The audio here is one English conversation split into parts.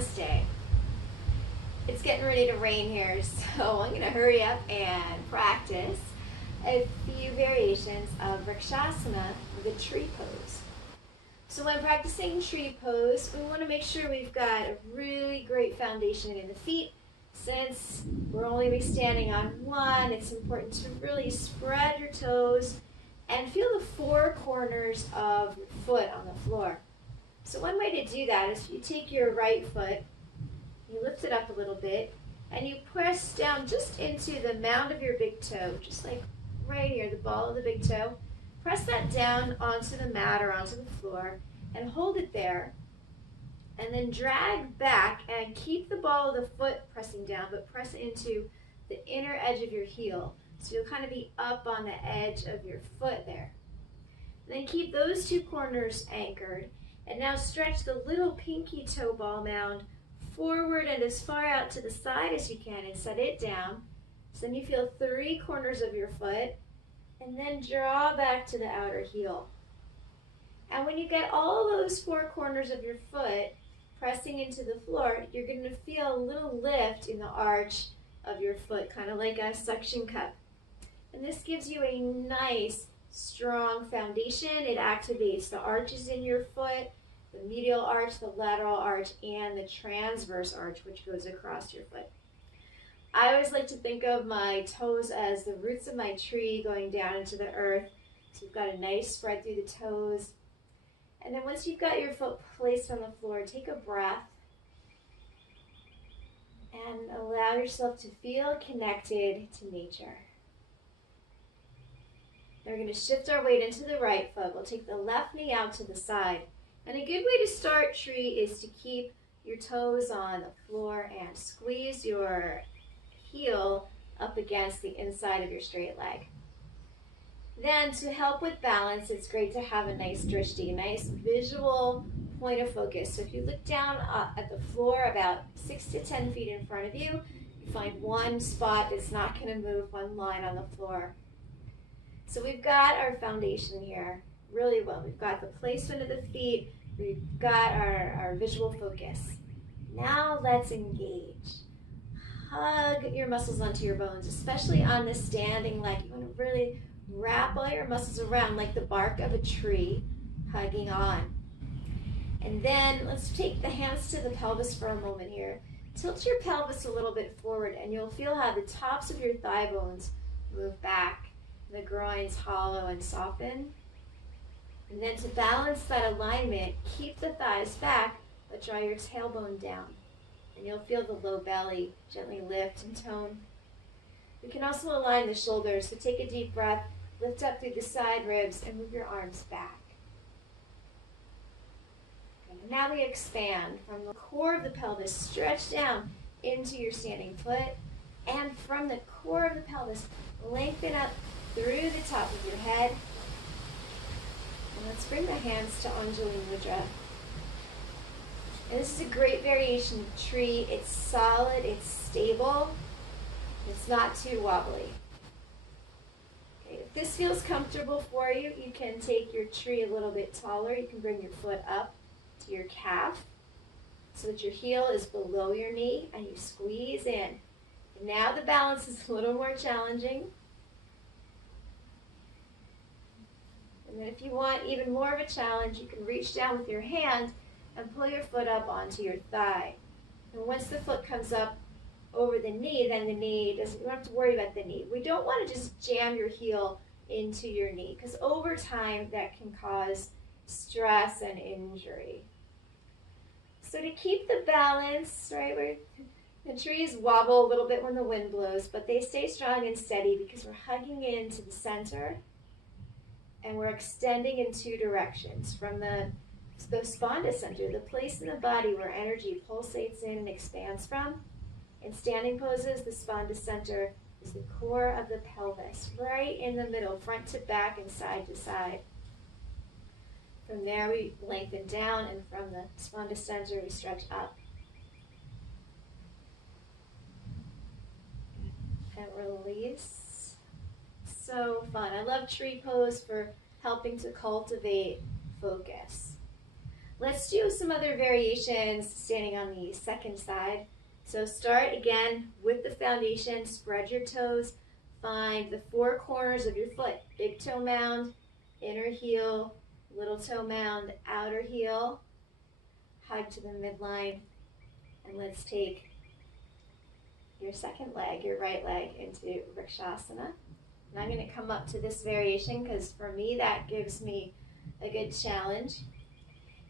Namaste. It's getting ready to rain here, so I'm going to hurry up and practice a few variations of Vrksasana, the tree pose. So when practicing tree pose, we want to make sure we've got a really great foundation in the feet. Since we're only standing on one, it's important to really spread your toes and feel the four corners of your foot on the floor. So one way to do that is you take your right foot, you lift it up a little bit, and you press down just into the mound of your big toe, just like right here, the ball of the big toe. Press that down onto the mat or onto the floor and hold it there. And then drag back and keep the ball of the foot pressing down, but press into the inner edge of your heel. So you'll kind of be up on the edge of your foot there. And then keep those two corners anchored. And now stretch the little pinky toe ball mound forward and as far out to the side as you can and set it down. So then you feel three corners of your foot and then draw back to the outer heel. And when you get all those four corners of your foot pressing into the floor, you're going to feel a little lift in the arch of your foot, kind of like a suction cup. And this gives you a nice, strong foundation. It activates the arches in your foot, the medial arch, the lateral arch, and the transverse arch, which goes across your foot. I always like to think of my toes as the roots of my tree going down into the earth. So you've got a nice spread through the toes. And then once you've got your foot placed on the floor, take a breath and allow yourself to feel connected to nature. We're going to shift our weight into the right foot. We'll take the left knee out to the side. And a good way to start tree is to keep your toes on the floor and squeeze your heel up against the inside of your straight leg. Then to help with balance, it's great to have a nice drishti, a nice visual point of focus. So if you look down at the floor about 6 to 10 feet in front of you, you find one spot that's not going to move, one line on the floor. So we've got our foundation here really well. We've got the placement of the feet. We've got our visual focus. Now let's engage. Hug your muscles onto your bones, especially on the standing leg. You want to really wrap all your muscles around like the bark of a tree, hugging on. And then let's take the hands to the pelvis for a moment here. Tilt your pelvis a little bit forward and you'll feel how the tops of your thigh bones move back. The groins hollow and soften. And then to balance that alignment, keep the thighs back, but draw your tailbone down. And you'll feel the low belly gently lift and tone. We can also align the shoulders, so take a deep breath, lift up through the side ribs, and move your arms back. Okay, now we expand from the core of the pelvis, stretch down into your standing foot, and from the core of the pelvis, lengthen up through the top of your head. And let's bring the hands to Anjali Mudra. And this is a great variation of tree. It's solid, it's stable, it's not too wobbly. Okay, if this feels comfortable for you, you can take your tree a little bit taller. You can bring your foot up to your calf so that your heel is below your knee and you squeeze in. And now the balance is a little more challenging. And then if you want even more of a challenge, you can reach down with your hand and pull your foot up onto your thigh. And once the foot comes up over the knee, then the knee doesn't, you don't have to worry about the knee. We don't want to just jam your heel into your knee because over time that can cause stress and injury. So to keep the balance, right, where the trees wobble a little bit when the wind blows, but they stay strong and steady because we're hugging into the center and we're extending in two directions from the spondus center, the place in the body where energy pulsates in and expands from. In standing poses, the spondus center is the core of the pelvis, right in the middle, front to back and side to side. From there we lengthen down, and from the spondus center we stretch up. And release. So fun. I love tree pose for helping to cultivate focus. Let's do some other variations standing on the second side. So start again with the foundation, spread your toes, find the four corners of your foot. Big toe mound, inner heel, little toe mound, outer heel, hug to the midline, and let's take your second leg, your right leg, into Vrksasana. And I'm going to come up to this variation because for me that gives me a good challenge.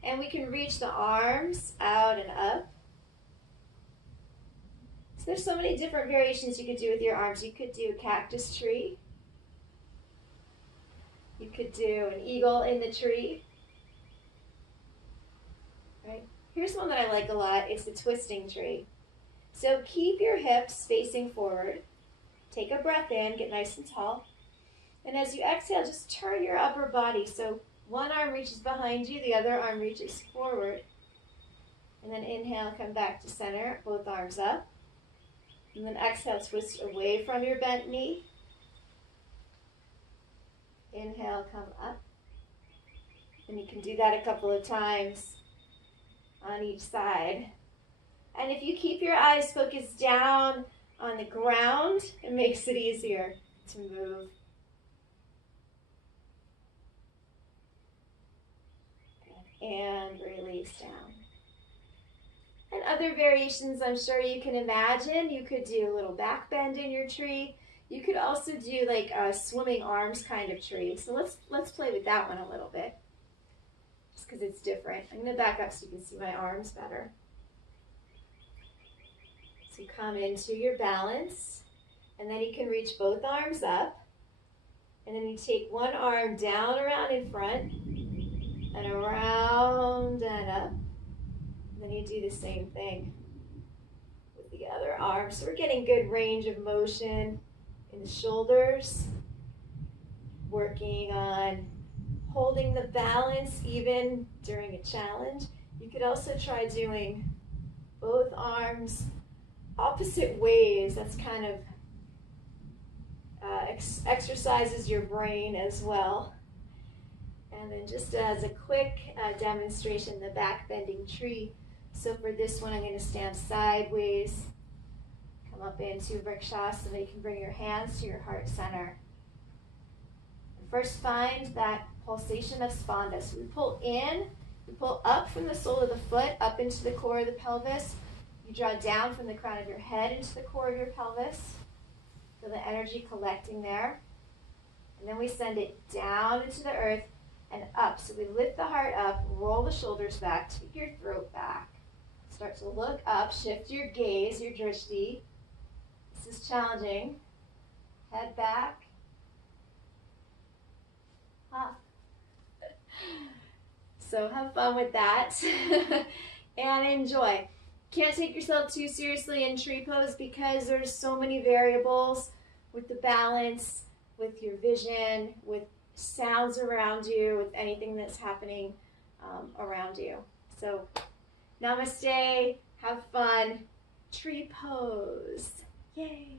And we can reach the arms out and up. So there's so many different variations you could do with your arms. You could do a cactus tree. You could do an eagle in the tree. Right? Here's one that I like a lot. It's the twisting tree. So keep your hips facing forward. Take a breath in, get nice and tall. And as you exhale, just turn your upper body. So one arm reaches behind you, the other arm reaches forward. And then inhale, come back to center, both arms up. And then exhale, twist away from your bent knee. Inhale, come up. And you can do that a couple of times on each side. And if you keep your eyes focused down on the ground, it makes it easier to move. And release down. And other variations I'm sure you can imagine. You could do a little back bend in your tree. You could also do like a swimming arms kind of tree. So let's play with that one a little bit. Just because it's different. I'm going to back up so you can see my arms better. So come into your balance. And then you can reach both arms up. And then you take one arm down around in front. And around and up. And then you do the same thing with the other arm. So we're getting good range of motion in the shoulders. Working on holding the balance even during a challenge. You could also try doing both arms opposite ways. That's kind of exercises your brain as well. And then just as a quick demonstration, the back bending tree. So for this one, I'm going to stand sideways, come up into Vrksasana. You can bring your hands to your heart center. And first find that pulsation of spanda. So we pull in, we pull up from the sole of the foot, up into the core of the pelvis. You draw down from the crown of your head into the core of your pelvis. Feel the energy collecting there. And then we send it down into the earth and up. So we lift the heart up, roll the shoulders back, take your throat back. Start to look up, shift your gaze, your drishti. This is challenging. Head back. Up. So have fun with that and enjoy. Can't take yourself too seriously in tree pose because there's so many variables with the balance, with your vision, with sounds around you, with anything that's happening around you. So namaste, have fun, tree pose, yay.